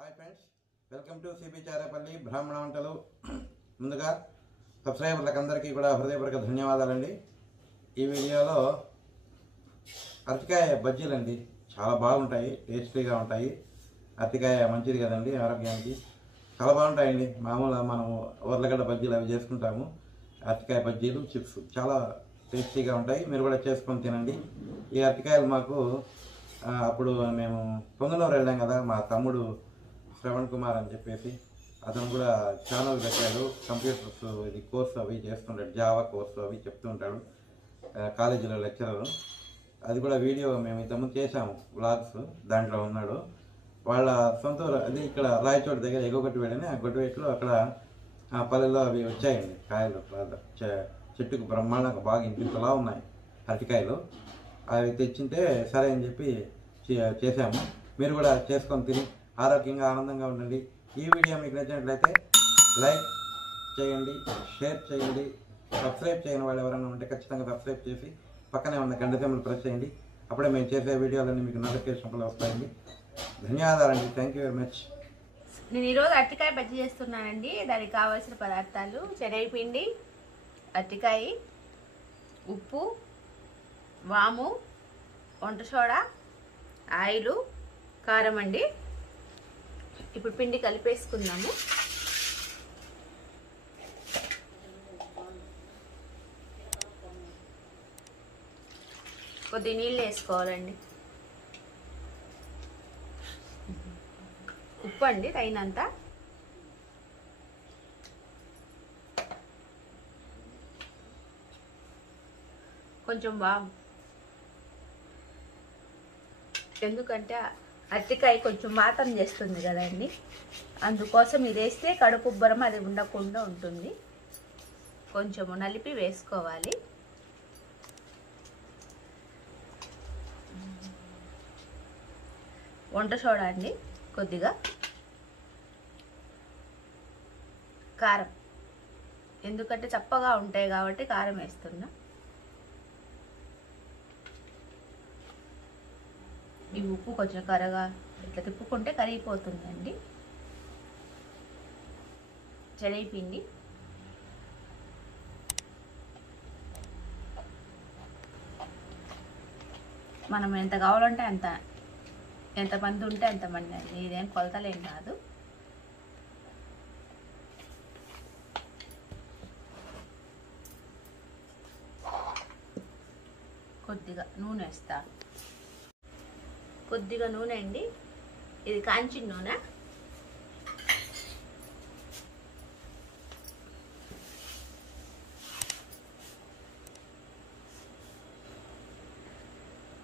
Hi friends, welcome to cbcharepalli బ్రాహ్మణవంటలు. ముందుగా సబ్స్క్రైబర్లకు అందరికీ కూడా హృదయపూర్వక ధన్యవాదాలండి. ఈ వీడియోలో అరటికాయ బజ్జీలండి, చాలా బాగుంటాయి, టేస్టీగా ఉంటాయి. అరటికాయ మంచిది కదండి ఆరోగ్యానికి, చాలా బాగుంటాయండి. మామూలుగా మనము ఉర్లగడ్డ బజ్జీలు అవి చేసుకుంటాము. అరటికాయ బజ్జీలు, చిప్స్ చాలా టేస్టీగా ఉంటాయి. మీరు కూడా చేసుకొని తినండి. ఈ అరటికాయలు మాకు అప్పుడు మేము పొంగనూరు వెళ్ళాం కదా, మా తమ్ముడు శ్రవణ్ కుమార్ అని చెప్పేసి అతను కూడా ఛానల్ పెట్టాడు. కంప్యూటర్స్ ఇది కోర్సు అవి చేస్తుంటాడు, జావా కోర్సు అవి చెప్తూ ఉంటాడు, కాలేజీలో లెక్చరర్. అది కూడా వీడియో మేము ఇంతకుముందు చేసాము, వ్లాగ్స్, దాంట్లో ఉన్నాడు. వాళ్ళ సొంత అది ఇక్కడ రాయచోటి దగ్గర ఎగొగొట్టివేడని, ఆ గొట్టివేట్లో అక్కడ ఆ పల్లెల్లో అవి వచ్చాయండి కాయలు. చెట్టుకు బ్రహ్మాండంగా బాగా ఇంటింతలా ఉన్నాయి అరటికాయలు. అవి తెచ్చింటే సరే అని చెప్పి చేసాము. మీరు కూడా చేసుకొని తిని ఆరోగ్యంగా ఆనందంగా ఉండండి. ఈ వీడియో మీకు నచ్చినట్లయితే లైక్ చేయండి, షేర్ చేయండి. సబ్స్క్రైబ్ చేయని వాళ్ళు ఎవరైనా ఉంటే ఖచ్చితంగా సబ్స్క్రైబ్ చేసి పక్కనే ఉన్న గంట సింబల్ ప్రెస్ చేయండి. అప్పుడే మేము చేసే వీడియోలన్నీ మీకు నోటిఫికేషన్ వస్తాయండి. ధన్యవాదాలండి. Thank you very much. నేను ఈరోజు అరటికాయ బజ్జీ చేస్తున్నానండి. దానికి కావాల్సిన పదార్థాలు: శనగపిండి, అరటికాయ, ఉప్పు, వాము, వంట సోడా, ఆయిల్, కారం అండి. ఇప్పుడు పిండి కలిపేసుకుందాము. కొద్ది నీళ్ళు వేసుకోవాలండి. ఉప్పు అండి తగినంత. కొంచెం వాము, ఎందుకంటే అరటికాయ కొంచెం వాతం చేస్తుంది కదండి, అందుకోసం ఇది వేస్తే కడుపుబ్బరం అది ఉండకుండా ఉంటుంది. కొంచెము నలిపి వేసుకోవాలి. వంట సోడా అండి కొద్దిగా, కారం, ఎందుకంటే చప్పగా ఉంటాయి కాబట్టి కారం వేస్తున్నా. ఈ ఉప్పు కొంచెం కరగా ఇట్లా తిప్పుకుంటే కరిగిపోతుందండి. శనగపిండి, మనం ఎంత కావాలంటే అంత, ఎంతమంది ఉంటే అంతమంది అండి, ఇదేం కొలతలేం కాదు. కొద్దిగా నూనె వేస్తా, కొద్దిగా నూనె అండి, ఇది కాంచిన నూనె.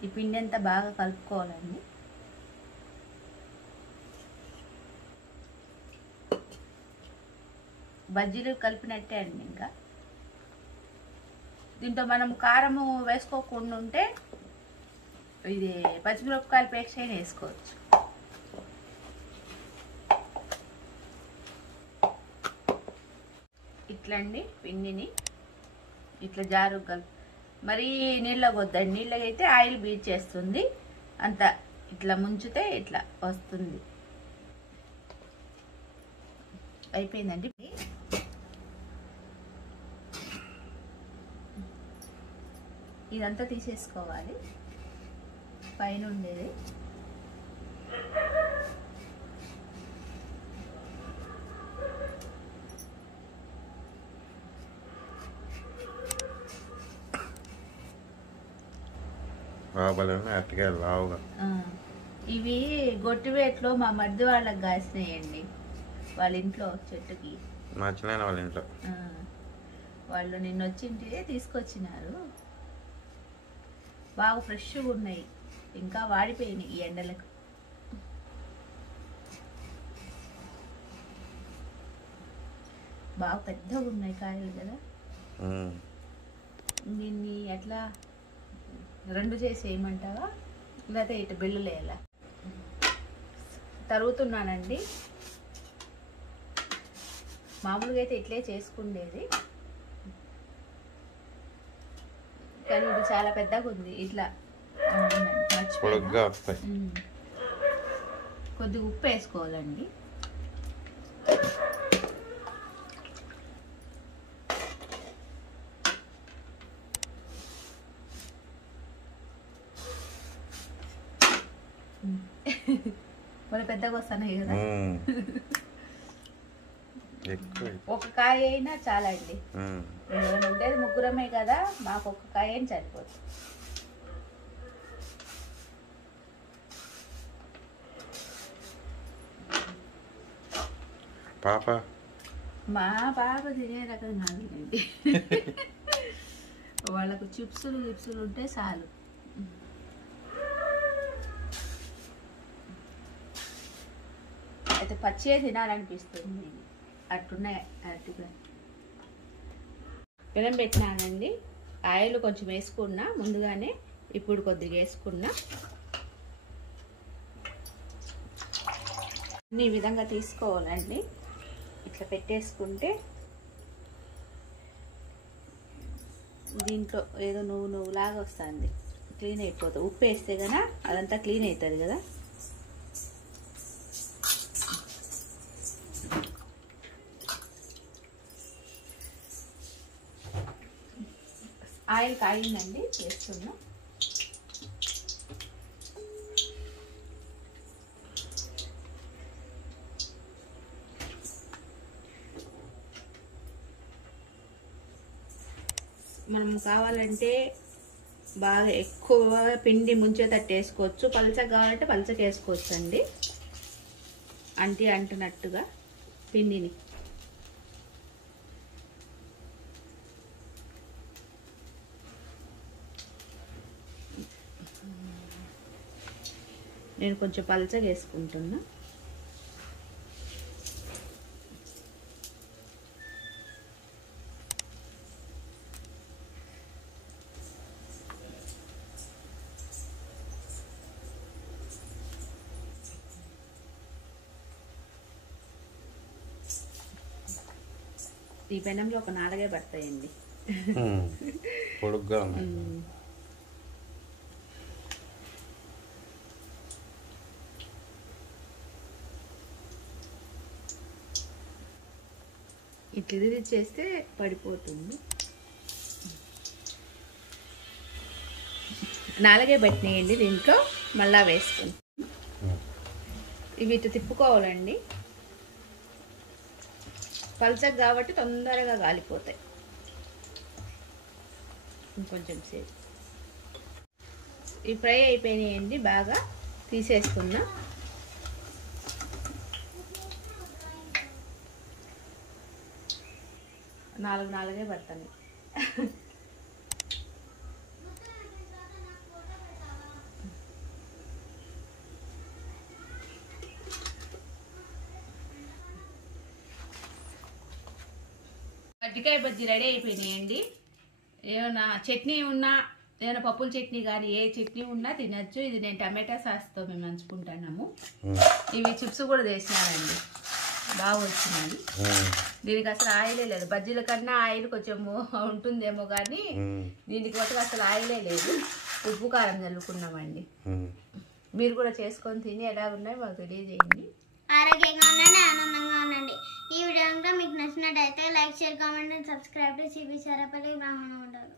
ఈ పిండి అంతా బాగా కలుపుకోవాలండి. బజ్జీలు కలిపినట్టే అండి. ఇంకా దీంట్లో మనం కారము వేసుకోకుండా ఉంటే ఇది పచ్చిమిరపకాయల పేస్ట్ అయినా వేసుకోవచ్చు. ఇట్లా అండి, పిండిని ఇట్లా జారు కలిపి, మరీ నీళ్ళకి వద్దండి. నీళ్ళకి అయితే ఆయిల్ బీట్ చేస్తుంది. అంత ఇట్లా ముంచితే ఇట్లా వస్తుంది. అయిపోయిందండి. ఇదంతా తీసేసుకోవాలి, పైన ఉండేది. ఇవి గొట్టివేట్లో మా మధ్య వాళ్ళకి కాసినాయండి, వాళ్ళ ఇంట్లో చెట్టుకి. మా చిన్న వాళ్ళ ఇంట్లో వాళ్ళు నిన్న వచ్చింటే తీసుకొచ్చినారు. బాగా ఫ్రెష్గా ఉన్నాయి, ఇంకా వాడిపోయినాయి ఈ ఎండలకు. బాగా పెద్దగా ఉన్నాయి కాయలు కదా. దీన్ని ఎట్లా రెండు చేసి వేయమంటావా, లేకపోతే ఇటు బిల్లులు వేయాలా? తరుగుతున్నానండి. మామూలుగా అయితే ఇట్లే చేసుకుండేది, కానీ ఇది చాలా పెద్దగా ఉంది. ఇట్లా పొడుగ్గా వస్తాయి. కొద్దిగా ఉప్పు వేసుకోవాలండి. మరి పెద్దగా వస్తున్నాయి కదా. ఒక కాయ అయినా చాలా అండి. ఉండేది ముగ్గురమే కదా, మాకు ఒక కాయ అయినా సరిపోతుంది. పాప మా పాప తినే రకం కాదులేండి. వాళ్ళకు చిప్సులు ఉంటే చాలు. అయితే పచ్చియే తినాలనిపిస్తుంది. అట్టున్నాయి అట్టుగా పెనం పెట్టినానండి. ఆయిల్ కొంచెం వేసుకున్నా ముందుగానే, ఇప్పుడు కొద్దిగా వేసుకున్నా. ఈ విధంగా తీసుకోవాలండి. ఇట్లా పెట్టేసుకుంటే దీంట్లో ఏదో నువ్వు లాగా వస్తుంది, క్లీన్ అయిపోతుంది. ఉప్పు వేస్తే కదా అదంతా క్లీన్ అవుతుంది కదా. ఆయిల్ కాయిందండి, వేస్తున్నా. మనం కావాలంటే బాగా ఎక్కువ పిండి ముంచేటట్టు వేసుకోవచ్చు, పలచగా కావాలంటే పలచగా వేసుకోవచ్చు అండి. అంటున్నట్టుగా పిండిని నేను కొంచెం పలచగా వేసుకుంటున్నా. ఈ పెనంలో ఒక 4 పడతాయండి. పొడుగ్గా ఇట్లా ఇది చేస్తే పడిపోతుంది. 4 పట్టినాయండి. దీంట్లో మళ్ళా వేసుకుని ఇవి ఇటు తిప్పుకోవాలండి. పల్చగా కాబట్టి తొందరగా కాలిపోతాయి. ఇంకొంచెం సేపు ఇవి ఫ్రై అయిపోయినాయండి. బాగా తీసేసుకున్నా. నాలుగే పడతాయి. అరటికాయ బజ్జీ రెడీ అయిపోయినాయండి. ఏమన్నా చట్నీ ఉన్నా, ఏమైనా పప్పుల చట్నీ కానీ ఏ చట్నీ ఉన్నా తినచ్చు. ఇది నేను టమాటా సాస్తో మేము నంచుకుంటున్నాము. ఇవి చిప్స్ కూడా వేసినానండి, బాగా వచ్చినాయి. దీనికి అసలు ఆయిలే లేదు. బజ్జీల కన్నా ఆయిల్ కొంచెం ఉంటుందేమో కానీ దీనికి మటుకు అసలు ఆయిలే లేదు. ఉప్పు కారం చల్లుకున్నామండి. మీరు కూడా చేసుకొని తిని ఎలా ఉన్నాయో మాకు తెలియజేయండి. ఆరోగ్యంగా ఉండండి, ఆనందంగా ఉండండి. ఈ వీడియో కనుక మీకు నచ్చినట్టయితే like, share, comment and subscribe to cbcharepalli బ్రాహ్మణవంటాలు.